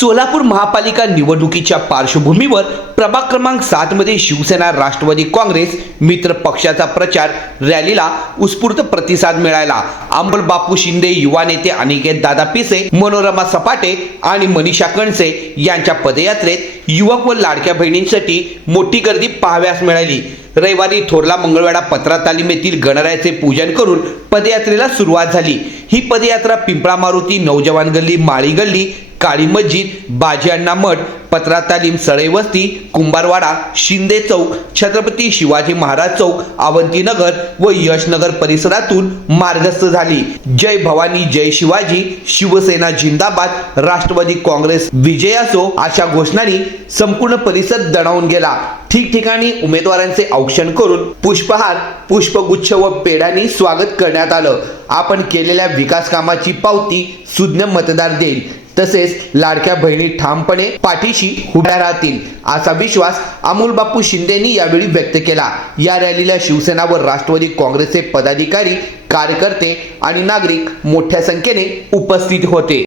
सोलापूर महापालिका निवडणुकीच्या पार्श्वभूमीवर प्रभाग क्रमांक सात मध्ये शिवसेना राष्ट्रवादी काँग्रेस मित्र पक्षाचा प्रचार रॅलीला उत्स्फूर्त प्रतिसाद मिळाला अंबल बापू शिंदे युवा नेते अनिकेत दादा पिसे मनोरमा सपाटे आणि मनीषा कणसे यांच्या पदयात्रेत युवक व लाडक्या बहिणींसाठी मोठी गर्दी पाहाव्यास मिळाली. रविवारी थोरला मंगळवेढा पत्रा तालिमेतील येथील गणरायाचे पूजन करून पदयात्रेला सुरुवात झाली. ही पदयात्रा पिंपळा मारुती नौजवान गल्ली माळी गल्ली काळी मस्जिद बाजी अण्णा मठ पत्रा तालीम सळेवस्ती कुंभारवाडा शिंदे चौक छत्रपती शिवाजी महाराज चौक अवंतीनगर व यशनगर परिसरातून मार्गस्थ झाली. जय भवानी जय शिवाजी शिवसेना जिंदाबाद राष्ट्रवादी काँग्रेस विजय असो अशा घोषणांनी संपूर्ण परिसर दणावून गेला. ठिकठिकाणी उमेदवारांचे औक्षण करून पुष्पहार पुष्पगुच्छ व पेढ्यांनी स्वागत करण्यात आलं. आपण केलेल्या विकास कामाची पावती सुज्ञ मतदार देईल. तसेच लाडक्या बहिणी ठामपणे पाठीशी उभ्या राहतील असा विश्वास अमोल बापू शिंदेनी यावेळी व्यक्त केला. या रॅलीला शिवसेना व राष्ट्रवादी काँग्रेसचे पदाधिकारी कार्यकर्ते आणि नागरिक मोठ्या संख्येने उपस्थित होते.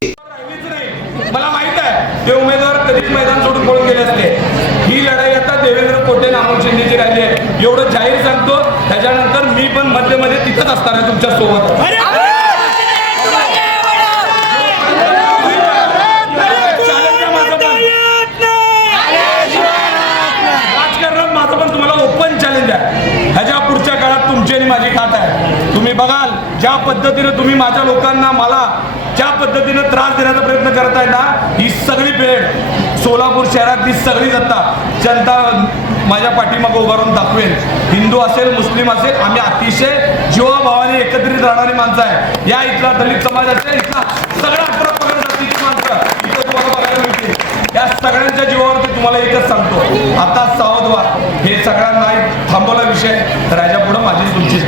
मला माहीत आहे ते उमेदवार कधीच मैदान सोडून पळून गेले असते. ही लढाई आता देवेंद्र कोटे नामो शिंदेची राहिली आहे. एवढं जाहीर सांगतो त्याच्यानंतर मी पण मध्ये मध्ये तिथंच असणार आहे तुमच्यासोबत चॅलेंज आहे माझं पण. राजकारणात माझं पण तुम्हाला ओपन चॅलेंज आहे ह्याच्या पुढच्या काळात तुमची आणि माझी खात आहे तुम्ही बघाल ज्या पद्धतीनं तुम्ही माझ्या लोकांना मला ज्या पद्धतीनं त्रास देण्याचा प्रयत्न करताय ना ही सगळी पेड सोलापूर शहरातली सगळी जनता जनता माझ्या पाठीमागं उभारून दाखवेल. हिंदू असेल मुस्लिम असेल आम्ही अतिशय जीवाभावाने एकत्रित राहणारी माणसं आहे. या इथला दलित समाज असेल इथला सगळ्या अठरा पगड जातीची माणसं इथं तुम्हाला बघायला मिळते या सगळ्यांच्या जीवावरती तुम्हाला एकच सांगतो. आता सावध व्हा हे सगळ्यांना एक थांबवला विषय. तर पुढं माझी तुमची